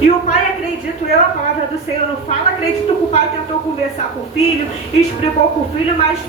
E o pai, acredito eu, a palavra do Senhor não fala, acredito que o pai tentou conversar com o filho, explicou com o filho, mas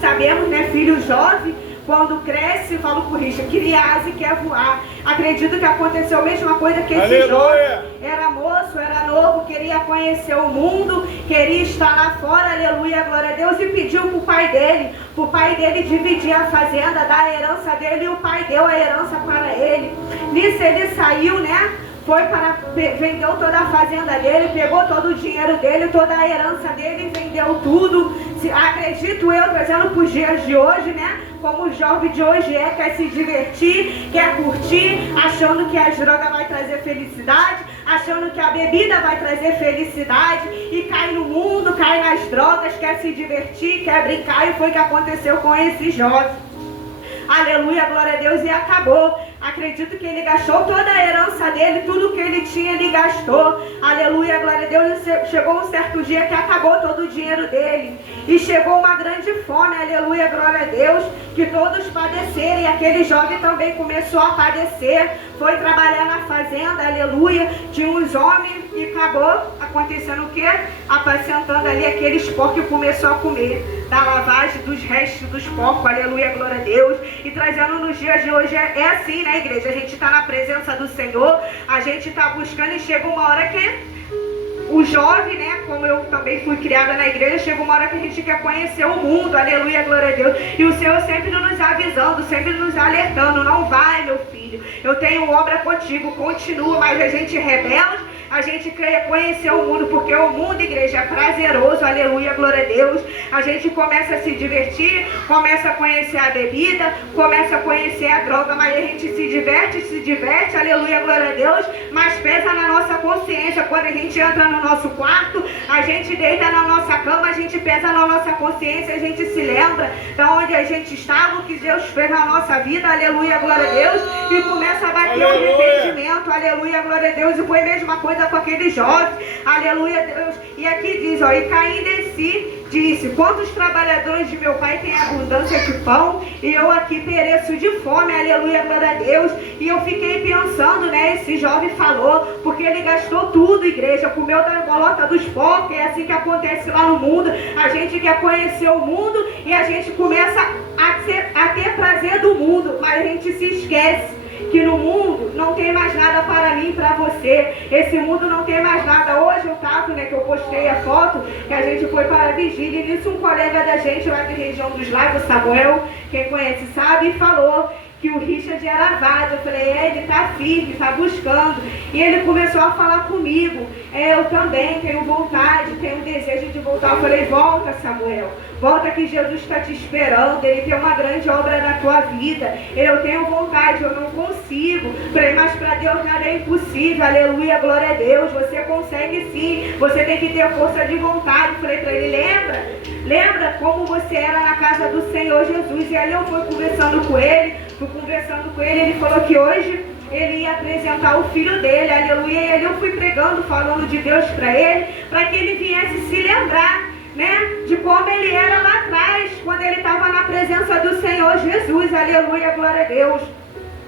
sabemos, né, filho jovem, quando cresce, falo por isso, cria asa e quer voar. Acredito que aconteceu a mesma coisa que esse jovem. Era moço, era novo, queria conhecer o mundo, queria estar lá fora, aleluia, glória a Deus, e pediu para o pai dele dividir a fazenda, dar a herança dele, e o pai deu a herança para ele. Nisso ele saiu, né? Foi para, vendeu toda a fazenda dele, pegou todo o dinheiro dele, toda a herança dele, vendeu tudo. Acredito eu, trazendo para os dias de hoje, né? Como o jovem de hoje quer se divertir, quer curtir, achando que as drogas vai trazer felicidade, achando que a bebida vai trazer felicidade, e cai no mundo, cai nas drogas, quer se divertir, quer brincar, e foi o que aconteceu com esse jovem. Aleluia, glória a Deus, e acabou. Acredito que ele gastou toda a herança dele, tudo que ele tinha ele gastou. Aleluia, glória a Deus. E chegou um certo dia que acabou todo o dinheiro dele. E chegou uma grande fome, aleluia, glória a Deus, que todos padeceram. E aquele jovem também começou a padecer. Foi trabalhar na fazenda, aleluia, tinha uns homens, e acabou acontecendo o quê? Apacentando ali aqueles porcos que começou a comer. Da lavagem dos restos dos porcos, aleluia, glória a Deus. E trazendo nos dias de hoje, é assim, né, igreja? A gente está na presença do Senhor, a gente está buscando, e chega uma hora que o jovem, né, como eu também fui criada na igreja, chega uma hora que a gente quer conhecer o mundo, aleluia, glória a Deus. E o Senhor sempre nos avisando, sempre nos alertando: não vai, meu filho, eu tenho obra contigo, continua. Mas a gente rebelde, a gente quer conhecer o mundo, porque o mundo, igreja, é prazeroso, aleluia, glória a Deus. A gente começa a se divertir, começa a conhecer a bebida, começa a conhecer a droga, mas a gente se diverte, aleluia, glória a Deus, mas pesa na nossa consciência. Quando a gente entra no nosso quarto, a gente deita na nossa cama, a gente pesa na nossa consciência, a gente se lembra de onde a gente estava, o que Deus fez na nossa vida, aleluia, glória a Deus, e começa a bater o arrependimento, aleluia, glória a Deus. E foi a mesma coisa com aquele jovem, aleluia, Deus. E aqui diz, ó, e caindo em si, disse: quantos trabalhadores de meu pai têm abundância de pão, e eu aqui pereço de fome, aleluia, glória a Deus. E eu fiquei pensando, né, esse jovem falou, porque ele gastou tudo, igreja, comeu da bolota dos porcos. É assim que acontece lá no mundo. A gente quer conhecer o mundo, e a gente começa a ter prazer do mundo, mas a gente se esquece que no mundo não tem mais nada para mim e para você. Esse mundo não tem mais nada. Hoje eu tava, né, que eu postei a foto, que a gente foi para a vigília, e nisso um colega da gente lá de região dos Lagos, Samuel, quem conhece sabe, falou que o Richard era vaso. Eu falei: ele está firme, está buscando. E ele começou a falar comigo: eu também tenho vontade, tenho desejo de voltar. Eu falei: volta, Samuel, volta, que Jesus está te esperando, Ele tem uma grande obra na tua vida. Eu tenho vontade, eu não consigo. Falei: mas para Deus nada é impossível, aleluia, glória a Deus. Você consegue sim, você tem que ter força de vontade. Falei para ele: lembra como você era na casa do Senhor Jesus? E ali eu fui conversando com ele, ele falou que hoje ele ia apresentar o filho dele, aleluia. E ali eu fui pregando, falando de Deus para ele que ele viesse se lembrar, né, de como ele era lá atrás, quando ele estava na presença do Senhor Jesus, aleluia, glória a Deus.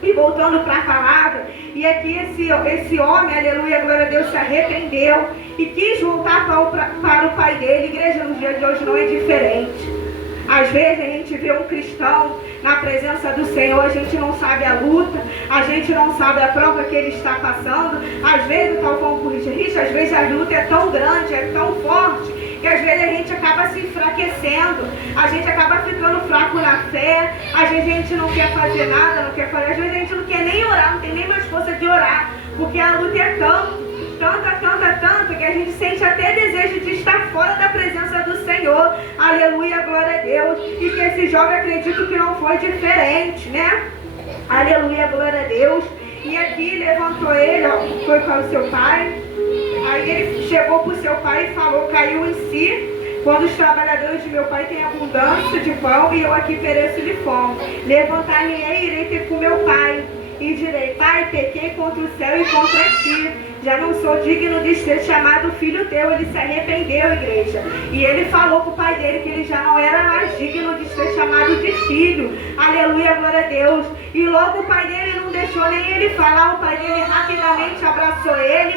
E voltando para a palavra, e aqui esse homem, aleluia, glória a Deus, se arrependeu e quis voltar para o pai dele. Igreja, no dia de hoje não é diferente. Às vezes a gente vê um cristão na presença do Senhor, a gente não sabe a luta, a gente não sabe a prova que ele está passando. Às vezes, tal como por Richard, às vezes a luta é tão grande, é tão forte, que às vezes a gente acaba se enfraquecendo, a gente acaba ficando fraco na fé, às vezes a gente não quer fazer nada, não quer fazer, às vezes a gente não quer nem orar, não tem nem mais força de orar, porque a luta é tanta, que a gente sente até desejo de estar fora da presença do Senhor, aleluia, glória a Deus. E que esse jovem, acredito que não foi diferente, né, aleluia, glória a Deus. E aqui levantou ele, ó, foi para o seu pai. Aí ele chegou para o seu pai e falou, caiu em si: quando os trabalhadores de meu pai têm abundância de pão, e eu aqui pereço de fome, levantar-me-ei e irei ter com meu pai, e direi: pai, pequei contra o céu e contra ti, já não sou digno de ser chamado filho teu. Ele se arrependeu, igreja, e ele falou para o pai dele que ele já não era mais digno de ser chamado de filho, aleluia, glória a Deus. E logo o pai dele não deixou nem ele falar, o pai dele rapidamente abraçou ele,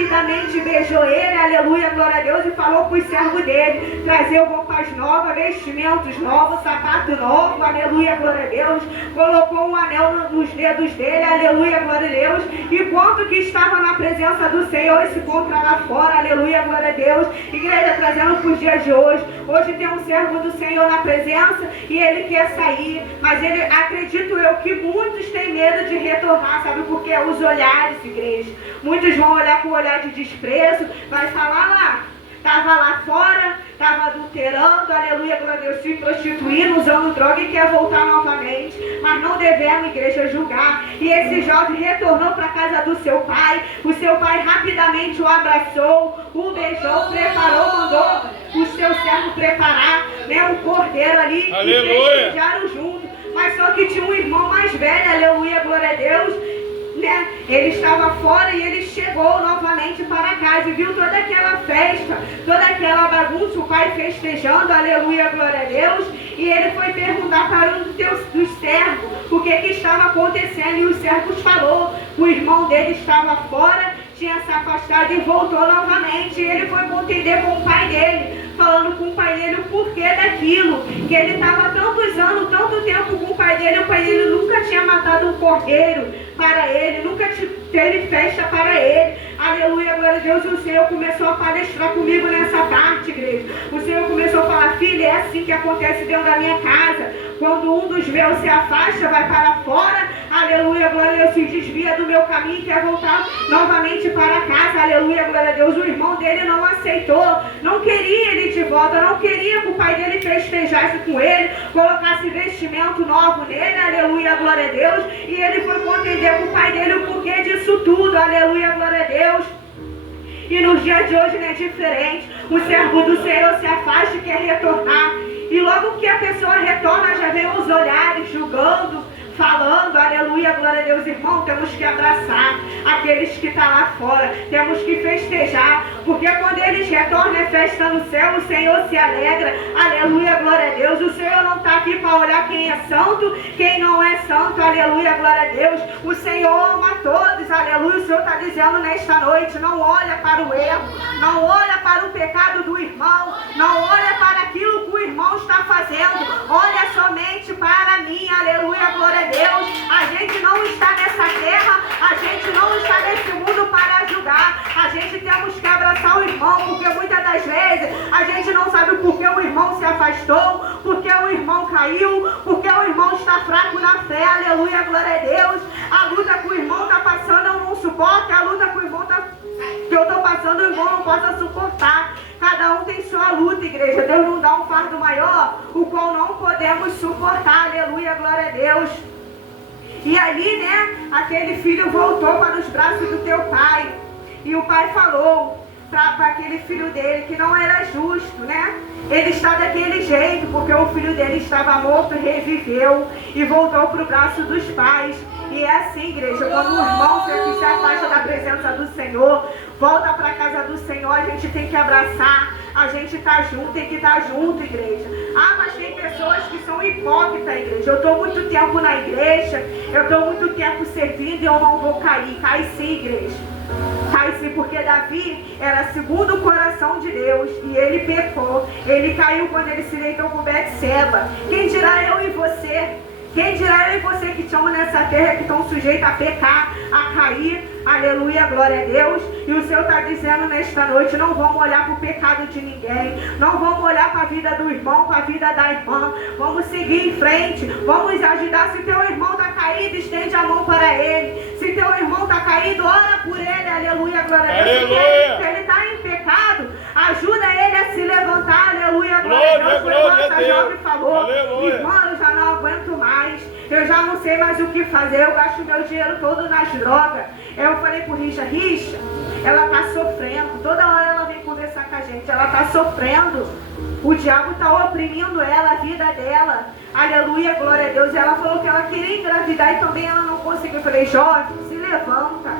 rapidamente beijou ele, aleluia, glória a Deus, e falou para o servo dele, trazer roupas novas, vestimentos novos, sapato novo, aleluia, glória a Deus, colocou um anel nos dedos dele, aleluia, glória a Deus, enquanto que estava na presença do Senhor e se encontra lá fora, aleluia, glória a Deus, igreja, trazendo para os dias de hoje. Hoje tem um servo do Senhor na presença e ele quer sair, mas ele, acredito eu, que muitos têm medo de retornar, sabe por quê? Os olhares, igreja, muitos vão olhar com o olhar de desprezo, vai falar lá, estava lá fora, estava adulterando, aleluia, glória a Deus, se prostituindo, usando droga e quer voltar novamente, mas não devemos, igreja, julgar. E esse jovem retornou para a casa do seu pai, o seu pai rapidamente o abraçou, o beijou, preparou, mandou o seu servo preparar, né, o cordeiro ali, aleluia, e festejaram junto. Mas só que tinha um irmão mais velho, aleluia, glória a Deus, né? Ele estava fora e ele chegou novamente para casa e viu toda aquela festa, toda aquela bagunça, o pai festejando, aleluia, glória a Deus, e ele foi perguntar para um dos servos o que estava acontecendo, e os servos falou, o irmão dele estava fora, tinha se afastado e voltou novamente, e ele foi contender com o pai dele, falando com o pai dele o porquê daquilo, que ele estava tantos anos, tanto tempo com o pai dele nunca tinha matado um cordeiro para ele, nunca teve festa para ele, aleluia, glória a Deus. E o Senhor começou a palestrar comigo nessa parte, igreja, o Senhor começou a falar, filha, é assim que acontece dentro da minha casa, quando um dos meus se afasta, vai para fora, aleluia, glória a Deus, se desvia do meu caminho e quer voltar novamente para casa, aleluia, glória a Deus. O irmão dele não aceitou, não queria ele de volta, não queria que o pai dele festejasse com ele, colocasse vestimento novo nele, aleluia, glória a Deus, e ele foi contender com o pai dele o porquê disso tudo, aleluia, glória a Deus. E nos dias de hoje não é diferente, o servo do Senhor se afasta e quer retornar, e logo que a pessoa retorna já vem os olhares julgando, falando, aleluia, glória a Deus. Irmão, temos que abraçar aqueles que estão lá fora, temos que festejar, porque quando eles retornam é festa no céu, o Senhor se alegra, aleluia, glória a Deus. O Senhor não está aqui para olhar quem é santo, quem não é santo, aleluia, glória a Deus. O Senhor ama todos, aleluia. O Senhor está dizendo nesta noite, não olha para o erro, não olha para o pecado do irmão, não olha para aquilo que o irmão está fazendo, olha somente para mim, aleluia, glória a Deus. A gente não está nessa terra, a gente não está nesse mundo para julgar, a gente temos que abraçar o irmão, porque muitas das vezes a gente não sabe por que o irmão se afastou, porque o irmão caiu, porque o irmão está fraco na fé, aleluia, glória a Deus. A luta que o irmão está passando eu não suporto, a luta que o irmão que eu estou passando o irmão não possa suportar. Cada um tem sua luta, igreja. Deus não dá um fardo maior, o qual não podemos suportar, aleluia, glória a Deus. E ali, né, aquele filho voltou para os braços do teu pai, e o pai falou para aquele filho dele que não era justo, né? Ele está daquele jeito, porque o filho dele estava morto, reviveu e voltou para o braço dos pais. E é assim, igreja, quando o irmão se afasta da presença do Senhor, volta para a casa do Senhor, a gente tem que abraçar, a gente está junto, tem que estar junto, igreja. Ah, mas tem pessoas que são hipócritas, igreja. Eu estou muito tempo na igreja, eu estou muito tempo servindo e eu não vou cair. Cai sim, igreja. Cai sim, porque Davi era segundo o coração de Deus e ele pecou. Ele caiu quando ele se deitou com Betseba. Quem dirá eu e você? Quem dirá eu e você que estamos nessa terra, que estão sujeitos a pecar, a cair, aleluia, glória a Deus. E o Senhor está dizendo nesta noite, não vamos olhar para o pecado de ninguém, não vamos olhar para a vida do irmão, para a vida da irmã, vamos seguir em frente, vamos ajudar. Se teu irmão está caído, estende a mão para ele. Se teu irmão está caído, ora por ele, aleluia, glória a Deus. Se ele está em pecado, ajuda ele a se levantar, aleluia, glória a Deus. Foi igual essa jovem falou, irmão, eu já não aguento mais, eu já não sei mais o que fazer, eu gasto meu dinheiro todo nas drogas. Eu falei pro Richa, ela está sofrendo, toda hora ela vem conversar com a gente, ela está sofrendo, o diabo está oprimindo ela, a vida dela, aleluia, glória a Deus. E ela falou que ela queria engravidar e também ela não conseguiu. Eu falei, jovem, se levanta,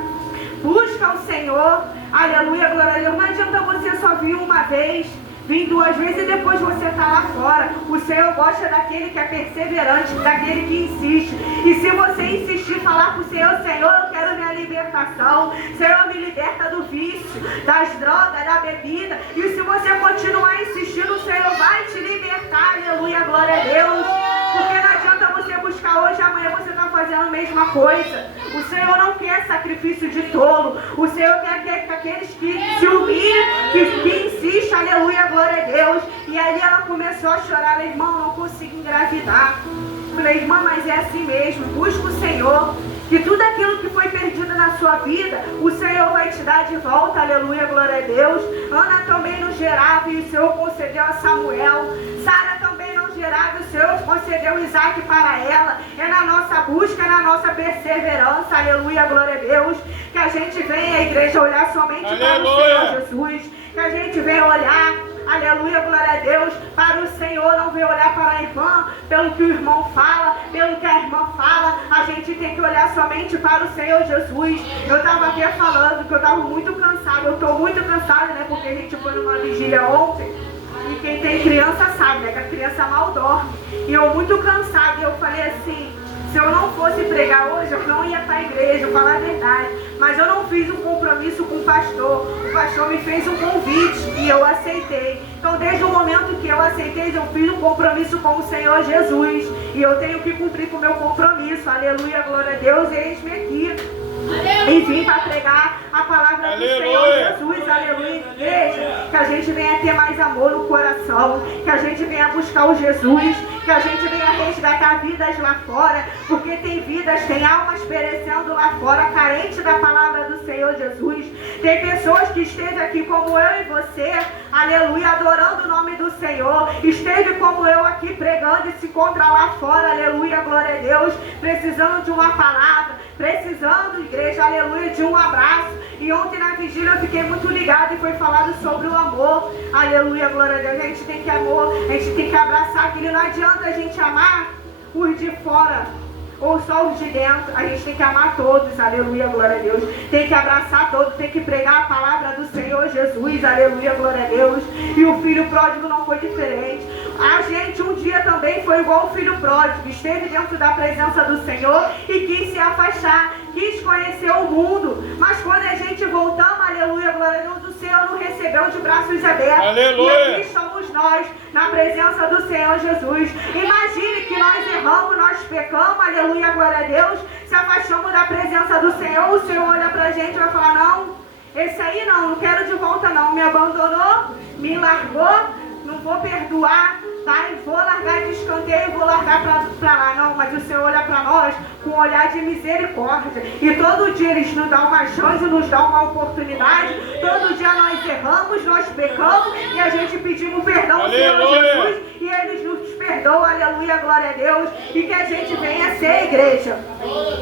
busca o Senhor, aleluia, glória a Deus. Não adianta você só vir uma vez, vir duas vezes e depois você está lá fora. O Senhor gosta daquele que é perseverante, daquele que insiste. E se você insistir, falar para o Senhor, Senhor, eu quero minha libertação, Senhor, me liberta do vício, vício, das drogas, da bebida. E se você continuar insistindo, o Senhor vai te libertar, aleluia, glória a Deus. Porque não adianta você buscar hoje, amanhã você está fazendo a mesma coisa. O Senhor não quer sacrifício de tolo. O Senhor quer que aqueles que se humilham, que insistem, aleluia, glória a Deus. E aí ela começou a chorar, ela, irmão, não consigo engravidar. Falei, irmã, mas é assim mesmo, busca o Senhor. Que tudo aquilo que foi perdido na sua vida, o Senhor vai te dar de volta, aleluia, glória a Deus. Ana também não gerava e o Senhor concedeu a Samuel. Sara também não gerava e o Senhor concedeu Isaac para ela. É na nossa busca, na nossa perseverança, aleluia, glória a Deus, que a gente vem à igreja olhar somente para o Senhor Jesus. Que a gente vem olhar, aleluia, glória a Deus, para o Senhor, não vem olhar para a irmã, pelo que o irmão fala, pelo que a irmã fala. A gente tem que olhar somente para o Senhor Jesus. Eu estava aqui falando que eu estava muito cansada, eu estou muito cansada, né, porque a gente foi numa vigília ontem, e quem tem criança sabe, né, que a criança mal dorme. E eu muito cansada, e eu falei assim, se eu não fosse pregar hoje, eu não ia para a igreja, falar a verdade. Mas eu não fiz um compromisso com o pastor. O pastor me fez um convite e eu aceitei. Então, desde o momento que eu aceitei, eu fiz um compromisso com o Senhor Jesus. E eu tenho que cumprir com o meu compromisso. Aleluia, glória a Deus, eis-me aqui. E vim para pregar a palavra do Senhor Jesus, aleluia, igreja. Que a gente venha ter mais amor no coração, que a gente venha buscar o Jesus, que a gente venha resgatar vidas lá fora, porque tem vidas, tem almas perecendo lá fora, carente da palavra do Senhor Jesus. Tem pessoas que esteve aqui como eu e você, aleluia, adorando o nome do Senhor, esteve como eu aqui pregando e se encontra lá fora, aleluia, glória a Deus, precisando de uma palavra, precisando, igreja, aleluia, de um abraço. E ontem na vigília eu fiquei muito ligada e foi falado sobre o amor, aleluia, glória a Deus. A gente tem que amor, a gente tem que abraçar aquilo. Não adianta a gente amar os de fora ou só os de dentro. A gente tem que amar todos, aleluia, glória a Deus. Tem que abraçar todos, tem que pregar a palavra do Senhor Jesus, aleluia, glória a Deus. E o filho pródigo não foi diferente. A gente um dia também foi igual o filho pródigo, esteve dentro da presença do Senhor e quis se afastar, quis conhecer o mundo. Mas quando a gente voltamos, aleluia, glória a Deus, o Senhor nos recebeu de braços abertos. Aleluia. E aqui estamos nós, na presença do Senhor Jesus. Imagine que nós erramos, nós pecamos, aleluia, glória a Deus, se afastamos da presença do Senhor, o Senhor olha pra gente e vai falar, não, esse aí não quero de volta não, me abandonou, me largou, não vou perdoar, tá? E vou largar de escanteio, vou largar pra lá. Não, mas o Senhor olha pra nós com um olhar de misericórdia. E todo dia Ele nos dá uma chance, nos dá uma oportunidade. Todo dia nós erramos, nós pecamos e a gente pedimos perdão ao Senhor Jesus. E Ele nos perdoa, aleluia, glória a Deus. E que a gente venha ser igreja.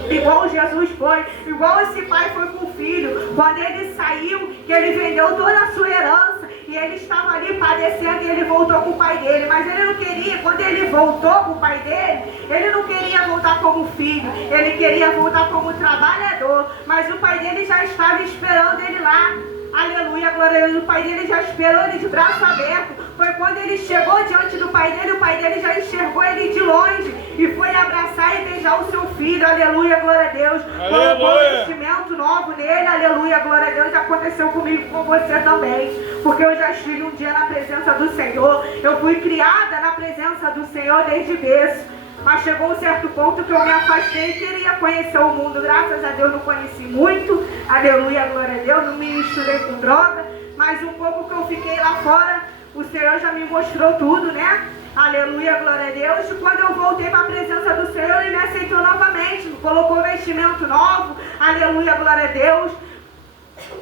Igual Jesus foi, igual esse pai foi com o filho. Quando ele saiu, que ele vendeu toda a sua herança. E ele estava ali padecendo e ele voltou com o pai dele. Mas ele não queria, quando ele voltou com o pai dele, ele não queria voltar como filho. Ele queria voltar como trabalhador. Mas o pai dele já estava esperando ele lá. Aleluia, glória a Deus. O pai dele já esperou ele de braço aberto. Foi quando ele chegou diante do pai dele, o pai dele já enxergou ele de longe e foi abraçar e beijar o seu filho. Aleluia, glória a Deus. Colocou um vestimento novo nele. Aleluia, glória a Deus. Aconteceu comigo, com você também. Porque eu já estive um dia na presença do Senhor. Eu fui criada na presença do Senhor desde berço. Mas chegou um certo ponto que eu me afastei e queria conhecer o mundo. Graças a Deus não conheci muito. Aleluia, glória a Deus. Não me misturei com droga. Mas um pouco que eu fiquei lá fora, o Senhor já me mostrou tudo, né? Aleluia, glória a Deus. E quando eu voltei para a presença do Senhor, Ele me aceitou novamente. Colocou vestimento novo. Aleluia, glória a Deus.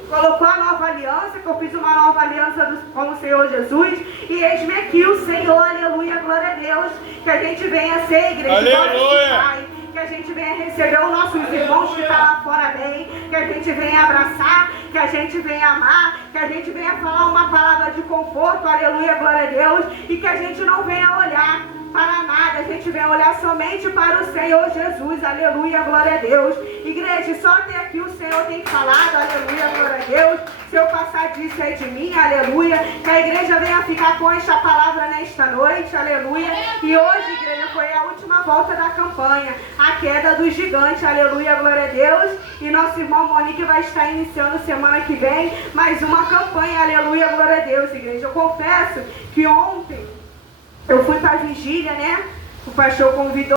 Colocou a nova aliança, que eu fiz uma nova aliança com o Senhor Jesus. E eis-me aqui o Senhor, aleluia, glória a Deus. Que a gente venha ser igreja, aleluia. Que a gente venha receber os nossos irmãos que estão lá fora bem. Que a gente venha abraçar, que a gente venha amar, que a gente venha falar uma palavra de conforto, aleluia, glória a Deus. E que a gente não venha olhar para nada, a gente vem olhar somente para o Senhor Jesus, aleluia, glória a Deus. Igreja, só até aqui o Senhor tem falado, aleluia, glória a Deus. Se eu passar disso é de mim, aleluia. Que a igreja venha ficar com esta palavra nesta noite, aleluia. E hoje, igreja, foi a última volta da campanha, a queda do gigante, aleluia, glória a Deus. E nosso irmão Monique vai estar iniciando semana que vem mais uma campanha, aleluia, glória a Deus, igreja. Eu confesso que ontem eu fui para a vigília, né? O pastor convidou